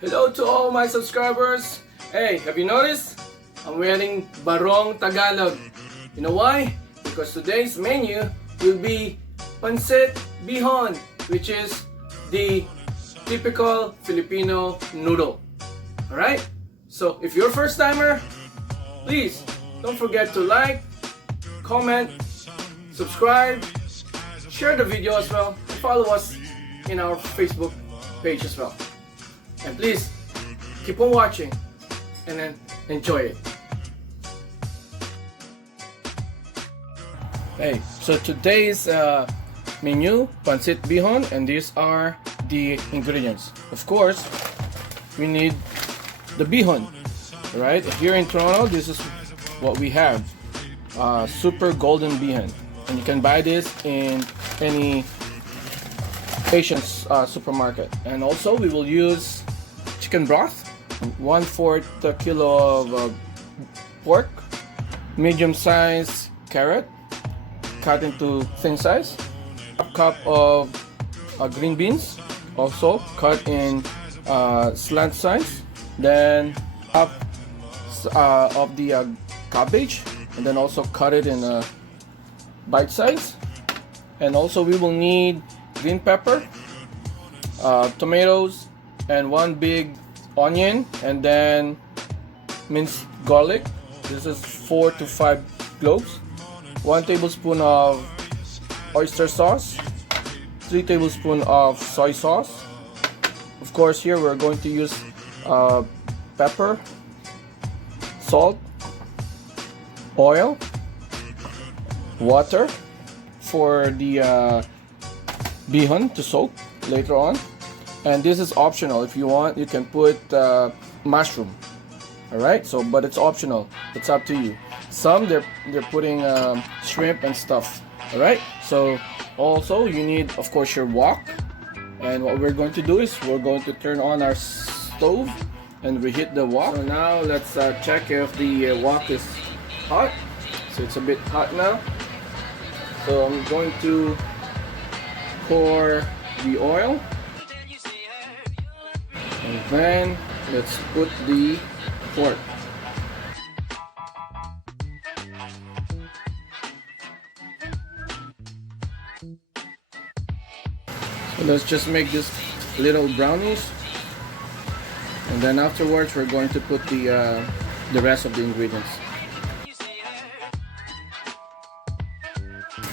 Hello to all my subscribers. Hey, have you noticed? I'm wearing Barong Tagalog. You know why? Because today's menu will be Pancit Bihon, which is the typical Filipino noodle. Alright? So if you're a first timer, please don't forget to like, comment, subscribe, share the video as well, and follow us in our Facebook page as well. And please keep on watching and then enjoy it. Hey, so today's menu, Pancit Bihon, and these are the ingredients. Of course, we need the bihon, right? Here in Toronto, this is what we have. Super golden bihon. And you can buy this in any Asian supermarket. And also, we will use chicken broth, 1/4 kilo of pork, medium size carrot cut into thin size, a cup of green beans also cut in slant size, then half of the cabbage, and then also cut it in a bite size. And also we will need green pepper, tomatoes, and one big onion, and then minced garlic. This is 4 to 5 cloves, 1 tablespoon of oyster sauce, 3 tablespoons of soy sauce. Of course, here we're going to use pepper, salt, oil, water for the bihon to soak later on. And this is optional. If you want, you can put mushroom. All right. So, but it's optional. It's up to you. Some they're putting shrimp and stuff. All right. So also you need, of course, your wok. And what we're going to do is we're going to turn on our stove and reheat the wok. So now let's check if the wok is hot. So it's a bit hot now. So I'm going to pour the oil. And then let's put the pork. So let's just make this little brownies, and then afterwards we're going to put the rest of the ingredients.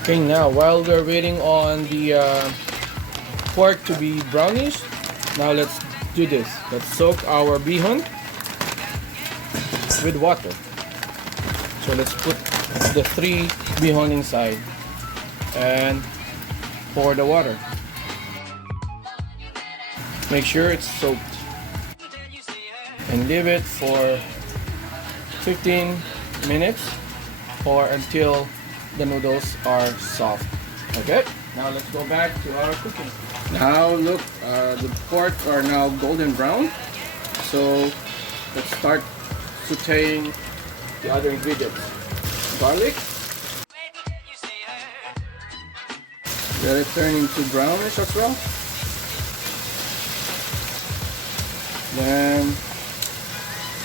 Okay, now while we're waiting on the pork to be brownish, now let's do this. Let's soak our bihon with water. So let's put the 3 bihon inside and pour the water. Make sure it's soaked and leave it for 15 minutes or until the noodles are soft. Okay, now let's go back to our cooking. Now look, the pork are now golden brown. So let's start sauteing the other ingredients. Garlic. Let it turn into brownish as well. Then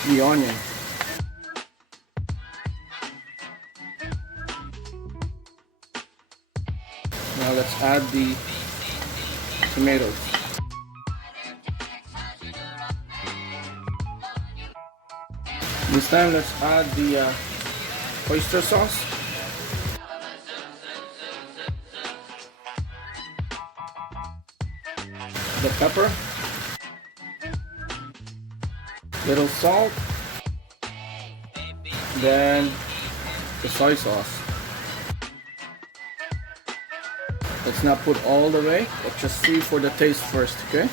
the onion. Now let's add the tomatoes. This time let's add the oyster sauce. The pepper. Little salt. Then the soy sauce. Let's not put all the way, let's just see for the taste first, okay?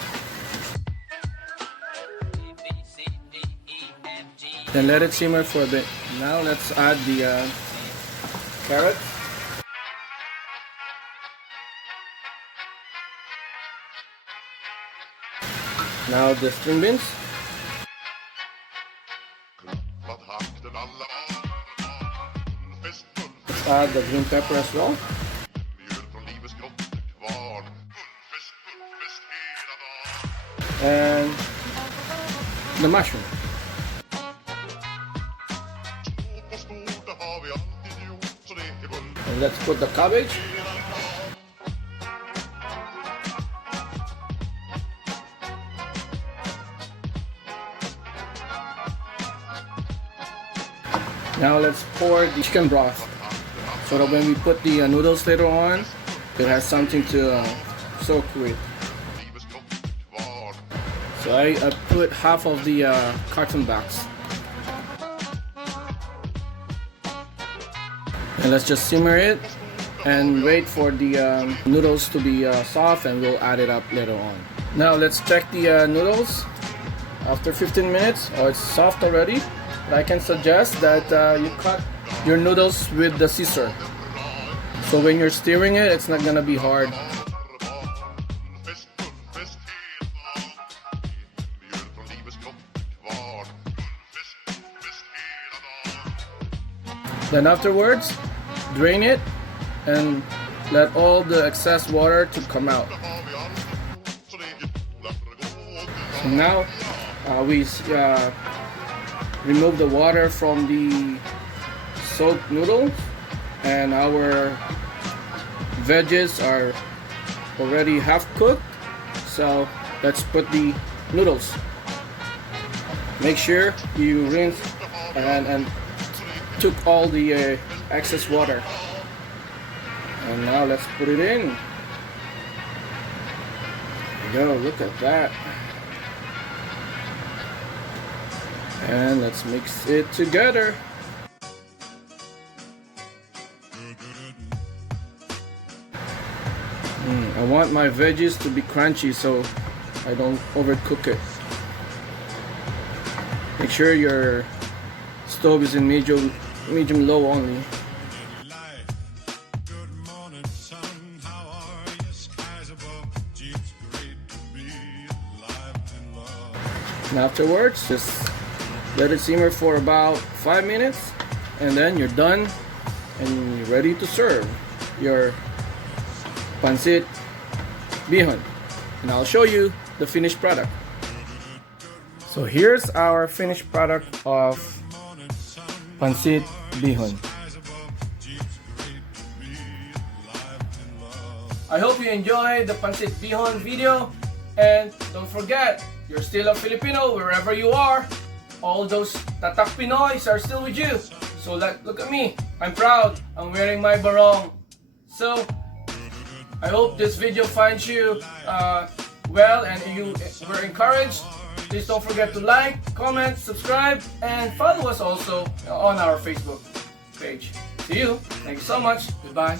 Then let it simmer for a bit. Now let's add the carrot. Now the string beans. Let's add the green pepper as well. and the mushroom. And let's put the cabbage. Now let's pour the chicken broth so that when we put the noodles later on, it has something to soak with. So I put half of the carton box. And let's just simmer it and wait for the noodles to be soft, and we'll add it up later on. Now let's check the noodles. After 15 minutes, it's soft already. But I can suggest that you cut your noodles with the scissor. So when you're stirring it, it's not gonna be hard. Then afterwards, drain it and let all the excess water to come out. So now we remove the water from the soaked noodles, and our veggies are already half cooked. So let's put the noodles. Make sure you rinse and took all the excess water. And now let's put it in. There you go, look at that. And let's mix it together. I want my veggies to be crunchy so I don't overcook it. Make sure your stove is in medium low only. And afterwards, just let it simmer for about 5 minutes, and then you're done and you're ready to serve your Pancit Bihon. And I'll show you the finished product. So here's our finished product of Pancit Bihon. I hope you enjoyed the Pancit Bihon video, and don't forget, you're still a Filipino wherever you are. All those Tatak Pinoys are still with you. So look at me, I'm proud, I'm wearing my barong. So I hope this video finds you well and you were encouraged. Please don't forget to like, comment, subscribe, and follow us also on our Facebook page. See you. Thank you so much. Goodbye.